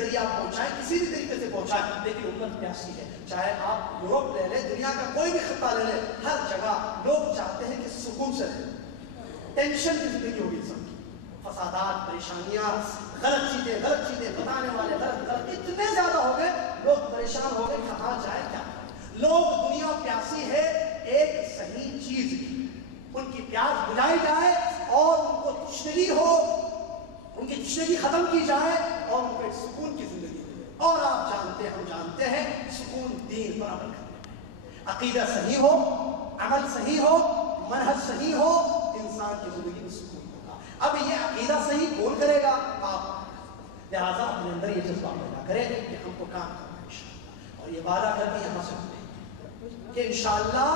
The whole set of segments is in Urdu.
ذریعے آپ پہنچائیں، کسی بھی طریقے سے پہنچائیں، لیکن امت پیاسی ہے. چاہے آپ یورپ لے لیں، دنیا کا کوئی بھی خطہ لے لیں، ہر جگہ لوگ چاہتے ہیں کہ سکون سے رہیں. ٹینشن کی زندگی ہوگی سب کی، فسادات، پریشانیاں، غلط چیزیں بتانے والے غلط اتنے زیادہ ہو گئے، لوگ پریشان ہو گئے کہاں جائے کیا. لوگ دنیا پیاسی ہے ایک صحیح چیز کی، ان کی پیاس بجھائی جائے اور ان کو تشنگی ہو، ان کی تشنگی ختم کی جائے اور ان کو ایک سکون کی زندگی دے. اور آپ جانتے ہیں، ہم جانتے ہیں، سکون دین پر عمل کرنے، عقیدہ صحیح ہو، عمل صحیح ہو، منہج صحیح ہو، انسان کی زندگی میں سکون ہوگا. اب یہ عقیدہ صحیح کون کرے گا؟ آپ. لہٰذا اپنے اندر یہ جذبہ پیدا کریں کہ ہم کو کام کرنا ہے انشاءاللہ، اور یہ وعدہ کر کے یہاں سے کہ انشاءاللہ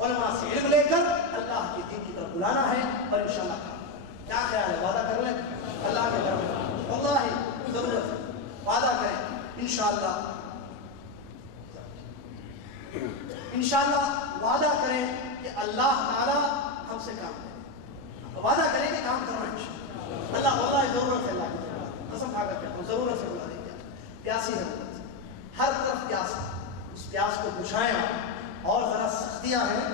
علماء سے علم لے کر اللہ کے دین کی طرف بلانا ہے اور انشاءاللہ کام. کیا خیال ہے؟ وعدہ کر لیں اللہ کے طرف، واللہ ضرورت ہے، وعدہ کریں انشاءاللہ وعدہ کریں کہ اللہ تعالیٰ ہم سے کام کرے. وعدہ کریں کہ کام کرنا ہے انشاءاللہ. اللہ واللہ ضرورت ہے، اللہ کی قسم کھا کر کہتا ہوں ضرورت سے بلا دیں. پیاسی ہے ہر طرف پیاس ہے، اس پیاس کو بجھائیں آپ. اور ذرا سختیاں ہیں،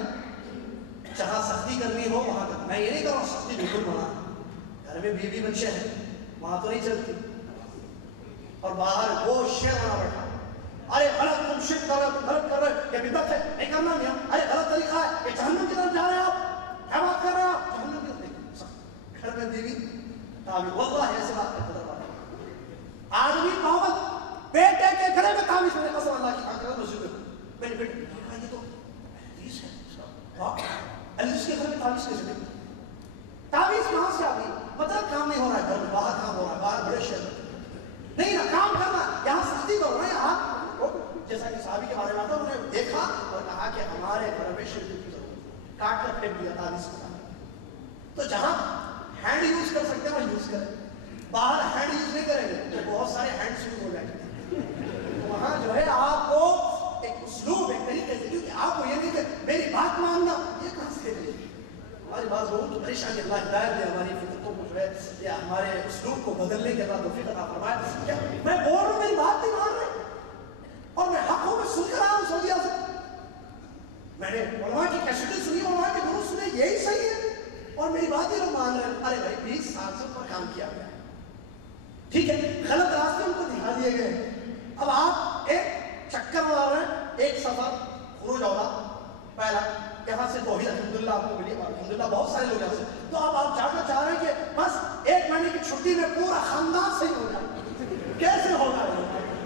جہاں سختی کرنی ہو وہاں کر. میں یہ نہیں کر رہا ہوں سختی بالکل بنا، گھر میں بیوی بچے ہیں وہاں تو نہیں چلتی، اور باہر وہ شیر بنا بیٹھا، ارے غلط تم شرک کر رہے ہو، غلط کر رہے ہو، یہ بدعت ہے، نہیں کرنا نہیں. ارے غلط طریقہ ہے، یہ جہنم کی طرف جا رہے ہیں آپ، کیا بات کر رہے ہیں آپ، جہنم کی طرف. گھر میں بیوی تعویذ، واللہ ایسے بات کرتا تھا. آدمی پاگل بیٹے کے گھر میں تعویذ میں قسم اللہ کی کھا مسجد میں میرے بیٹے یہ تو حدیث ہے، حدیث کے گھر میں تعویذ کیسے دیں؟ تعویذ کہاں سے آ گئی؟ مطلب کام نہیں ہو رہا ہے گھر میں، باہر کام ہو رہا ہے، باہر بڑے شہر نہیں نا کام کرنا، یہاں سختی کرو نا. یہاں جیسا کہ صحابی کے بارے میں آتا انہوں نے دیکھا اور کہا کہ ہمارے گھر میں شرک کی ضرورت ہے، کاٹ کر پھینک دیا تعویذ کو. تو جہاں ہینڈ یوز کر سکتے ہیں وہ یوز کریں، باہر ہینڈ یوز نہیں کریں گے تو بہت سارے ہینڈ شروع ہو جائیں گے. وہاں جو ہے آپ کو ایک اسلوب ایک طریقے سے، کیونکہ آپ کو یہ نہیں کہ میری بات ماننا، یہ کہاں سے ہے؟ ہماری بات بہت تو پریشانی، اللہ ہدایت دے ہماری فطرتوں کو جو ہے یا ہمارے اسلوب کو بدلنے کے اللہ توفیق عطا فرمائے. میں بول رہا ہوں میری بات نہیں مان رہے، اور میں حق ہوں، میں سن کر آیا ہوں سعودیہ سے، میں نے علماء کی کیسٹیں سنی، علماء کے دروس سنے، یہی صحیح ہے اور میری بات ہی لوگ مان رہے ہیں. ارے بھائی 20 سال سے اوپر کام کیا گیا ہے، ٹھیک ہے، غلط راستے ان کو دکھا دیے گئے ہیں. اب آپ ایک چکر مار رہے ہیں، ایک سفر خروج اولا پہلا یہاں سے توحید الحمدللہ آپ کو ملی، الحمدللہ بہت سارے لوگ یہاں سے. تو اب آپ جا کر چاہ رہے ہیں کہ بس 1 مہینے کی چھٹی میں پورا خاندان صحیح ہو جائے. کیسے ہوگا؟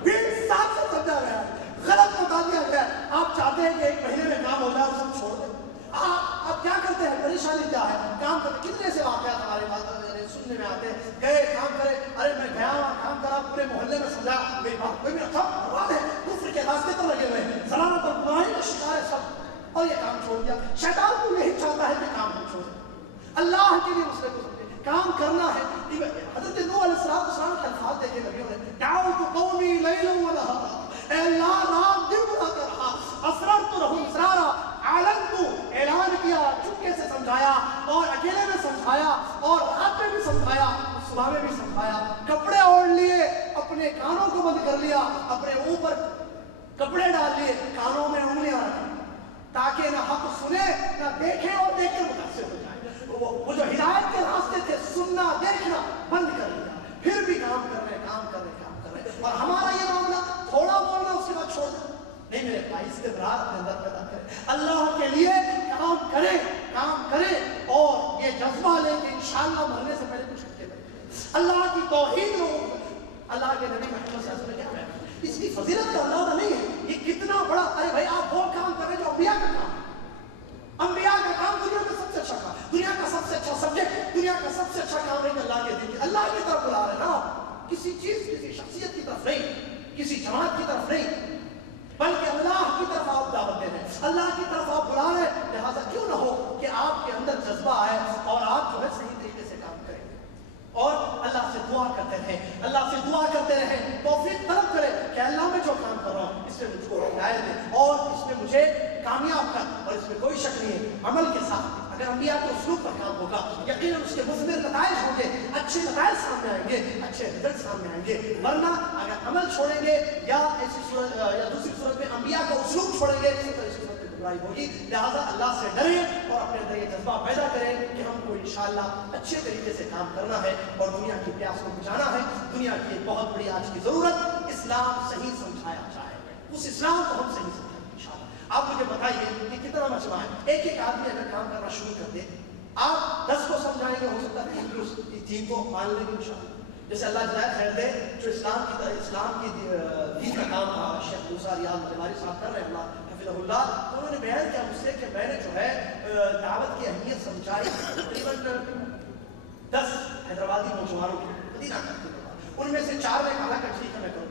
20 سال سے سمجھا گیا ہے، غلط بتا دیا گیا ہے. آپ چاہتے ہیں کہ 1 مہینے میں کام ہو جائے اور سب چھوڑ دیں. آپ کیا کرتے ہیں؟ پریشانی کیا ہے؟ کام کرتے کتنے سے واقعات ہمارے پاس سننے میں آتے ہیں، گئے کام کرے، ارے میں گیا وہاں کام کرا، پورے محلے میں سمجھا میری بات کوئی بھی اچھا برباد ہے، کفر کے راستے پر لگے ہوئے ہیں، ضلالت اور گمراہی کا شکار ہے سب، اور یہ کام چھوڑ دیا. شیطان تو یہی چاہتا ہے کہ کام کو چھوڑے. اللہ کے لیے اس کو کام کرنا ہے. حضرت نوح علیہ السلام کے الفاظ دیکھے نبیوں نے، دعوت قومی لیلا ونہارا، اے اللہ رات دن بلاتا رہا، اسررت لہم اسرارا، اعلنت اعلان کیا، چپکے سے سمجھایا اور اکیلے میں سمجھایا اور رات میں بھی سمجھایا، صبح میں بھی سمجھایا. کپڑے اوڑھ لیے، اپنے کانوں کو بند کر لیا، اپنے اوپر کپڑے ڈال لیے، کانوں میں انگلیاں رکھی تاکہ نہ حق سنے نہ دیکھیں اور دیکھ کر متاثر ہو جائے. وہ جو ہدایت کے راستے تھے سننا دیکھنا بند کر دیا، پھر بھی کام کر رہے. اور ہمارا یہ معاملہ تھوڑا بولنا اس کے بعد چھوڑ دیں. نہیں میرے بھائی، استقرار اپنے اندر پیدا کریں، اللہ کے لیے کام کریں اور یہ جذبہ لیں کہ انشاءاللہ مرنے سے پہلے کچھ کرتے بنے. اللہ کی توحید لوگوں کو، اللہ کے نبی محمد صلی اللہ علیہ وسلم نے کیا کہا، اس کی فضیلت کا اندازہ نہیں ہے. یہ کتنا بڑا، ارے بھائی آپ وہ کام کریں جو انبیاء کا کام. انبیاء کا کام دنیا کا سب سے اچھا کام، دنیا کا سب سے اچھا سبجیکٹ، دنیا کا سب سے اچھا کام ہے کہ اللہ کے دین کی، اللہ کی طرف بلا رہے نا، کسی چیز کسی شخصیت کی طرف نہیں، کسی جماعت کی طرف نہیں، بلکہ اللہ کی طرف آپ دعوت دے رہے ہیں، اللہ کی طرف آپ بلا رہے ہیں. لہٰذا کیوں نہ ہو کہ آپ کے اندر جذبہ آئے اور آپ جو ہے صحیح طریقے سے کام کریں اور اللہ سے دعا کرتے رہیں، اللہ سے دعا کرتے رہیں، توفیق طلب کریں کہ اللہ میں جو کام کر رہا ہوں اس میں مجھ کو ہدایت دے اور اس میں مجھے کامیاب کر. اور اس میں کوئی شک نہیں ہے، عمل کے ساتھ اگر انبیاء کے اسلوب پر کام ہوگا یقیناً اس کے مثمر نتائج ہوں گے، اچھے نتائج سامنے آئیں گے، اچھے رزلٹ سامنے آئیں گے. ورنہ اگر عمل چھوڑیں گے یا ایسی صورت یا دوسری صورت میں انبیاء کا اسلوب چھوڑیں گے تو اس صورت میں گمراہی ہوگی. لہٰذا اللہ سے ڈریں اور اپنے اندر یہ جذبہ پیدا کریں کہ ہم کو انشاءاللہ اچھے طریقے سے کام کرنا ہے اور دنیا کی پیاس کو بجھانا ہے. دنیا کی ایک بہت بڑی آج کی ضرورت اسلام صحیح سمجھایا جائے، اس اسلام کو ہم صحیح سمجھائیں انشاءاللہ. آپ مجھے بتائیے کہ کتنا مجمع ہے، ایک ایک آدمی اگر کام کرنا شروع کر دے، آپ 10 کو سمجھائیں گے، ہو سکتا ہے کہ 3 کو مان لیں گے انشاءاللہ. جیسے اللہ جزائے خیر دے جو اسلام کی دین کا کام تھا شیخ موسیٰ ریاض مدواری صاحب کر رہے ہیں اللہ حفظہ اللہ، تو انہوں نے بیان کیا مجھ سے کہ میں نے جو ہے دعوت کی اہمیت سمجھائی تقریباً 10 حیدرآبادی نوجوانوں کی مدینہ کرتے ہیں. ان میں سے 4 نے کہا کہ ٹھیک ہے میں کروں،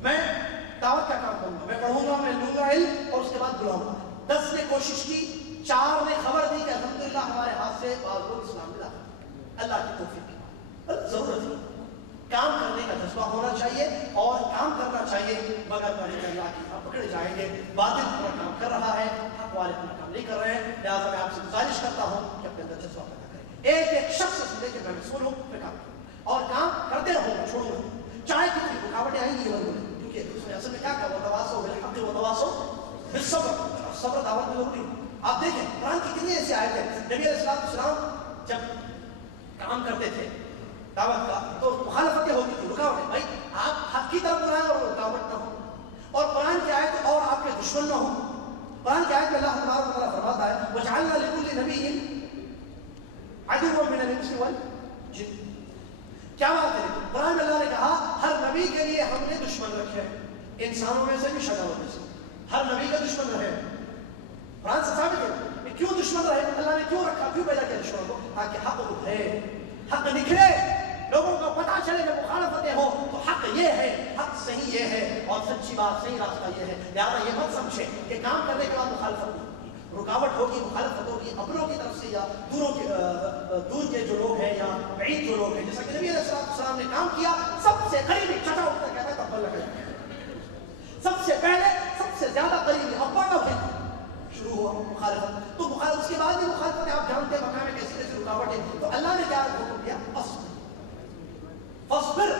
میں دعوت کا کام کروں گا، میں پڑھوں گا، میں لوں گا علم اور اس کے بعد بلاؤں گا. 10 نے کوشش کی، 4 نے خبر دی کہ الحمدللہ ہمارے ہاتھ سے بعض لوگ اسلام میں داخل. اللہ کی توفیق کی بات، ضرورت ہے کام کرنے کا جذبہ ہونا چاہیے اور کام کرنا چاہیے، مگر اللہ کی طرف پکڑے جائیں گے. باطل پورا کام کر رہا ہے، حق والے پورا کام نہیں کر رہے ہیں. لہٰذا میں آپ سے گزارش کرتا ہوں کہ اپنے اندر جذبہ پیدا کریں. ایک شخص سمجھے کہ میں مسئول ہوں، میں کام کروں اور کام کرتے رہوں گا، چھوڑوں گا. چاہے کتنی رکاوٹیں آئیں گی بولے، کیونکہ اس میں اصل میں کیا کہا، وتواصوا بالحق وتواصوا بالصبر. صبر دعوت میں ضروری ہے. آپ دیکھیں قرآن کی کتنی ایسی آیتیں ہیں. نبی علیہ السلام جب کام کرتے تھے دعوت کا تو مخالفتیں ہوتی تھی، رکاوٹیں. بھائی آپ حق کی طرف بلائیں اور رکاوٹ نہ ہو، اور قرآن کی آیت اور آپ کے دشمن نہ ہوں. قرآن کی آیت میں اللہ تبارک و تعالیٰ فرماتا ہے وَجَعَلْنَا لِكُلِّ نَبِيٍّ عَدُوًّا مِنَ الْإِنسِ وَالْجِنِّ. کیا بات ہے؟ قرآن میں اللہ نے کہا ہر نبی کے لیے ہم نے دشمن رکھے ہیں، انسانوں میں سے بھی شیطانوں میں سے. ہر نبی کا دشمن رہے. قرآن سے ثابت ہے کیوں دشمن رہے، اللہ نے کیوں رکھا، کیوں پیدا کیا دشمن کو، تاکہ حق اٹھے، حق نکھرے، لوگوں کو پتہ چلے کہ مخالفتیں ہو تو حق یہ ہے، حق صحیح یہ ہے اور سچی بات صحیح راستہ یہ ہے. لہٰذا یہ مت سمجھے کہ کام کرنے کے بعد مخالفت ہوگی، رکاوٹ ہوگی، مخالفت ہوگی اپنوں کی طرف سے یا دور کے جو لوگ ہیں یا بعید جو لوگ ہیں. جیسا کہ نبی علیہ السلام نے کام کیا، سب سے قریبی چھٹا اٹھ کر کہتا ہے تبل لگا، سب سے پہلے سب سے زیادہ قریبی اب بڑا ہے شروع ہوا مخالفت. تو اس کے بعد بھی مخالفت آپ جانتے ہیں مکہ میں کیسی کیسی رکاوٹیں. تو اللہ نے کیا حکم دیا، فصبر،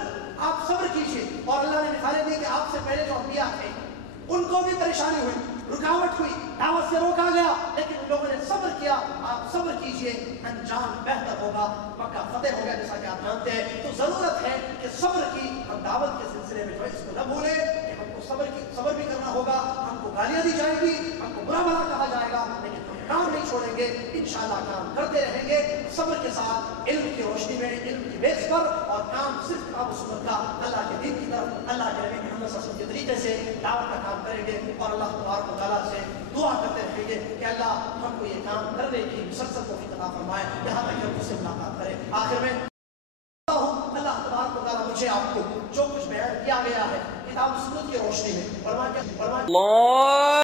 آپ صبر کیجیے. اور اللہ نے مثالیں دی کہ آپ سے پہلے جو انبیاء تھے ان کو بھی پریشانی ہوئی، رکاوٹ ہوئی، دعوت سے روکا گیا، لیکن ان لوگوں نے صبر کیا. آپ صبر کیجیے، انجام بہتر ہوگا، مکہ فتح ہو گیا جیسا کہ آپ جانتے ہیں. تو ضرورت ہے کہ صبر کی ہم دعوت کے سلسلے میں جو ہے اس کو نہ بھولیں کہ ہم کو صبر بھی کرنا ہوگا. ہم کو گالیاں دی جائیں گی، ہم کو برا بھلا کہا جائے گا، لیکن ہم کام نہیں چھوڑیں گے، انشاءاللہ کام کرتے رہیں گے صبر کے ساتھ، علم کی روشنی میں، علم کی بیس پر. اور کام صرف کتاب و سنت کا، اللہ کے دین کی طرف، اللہ کے نبی محمد صلی اللہ علیہ وسلم کے طریقے سے دعوت کا کام کریں گے. اور اللہ تبارک و تعالیٰ سے دعا کرتے رہیں گے کہ اللہ ہم کو یہ کام کرنے کی مسلسل توفیق عطا فرمائے یہاں تک کہ ہم اس سے ملاقات کریں. آخر میں اللہ تبارک و تعالیٰ مجھے آپ کو جو کچھ بیان کیا گیا ہے کتاب و سنت کی روشنی میں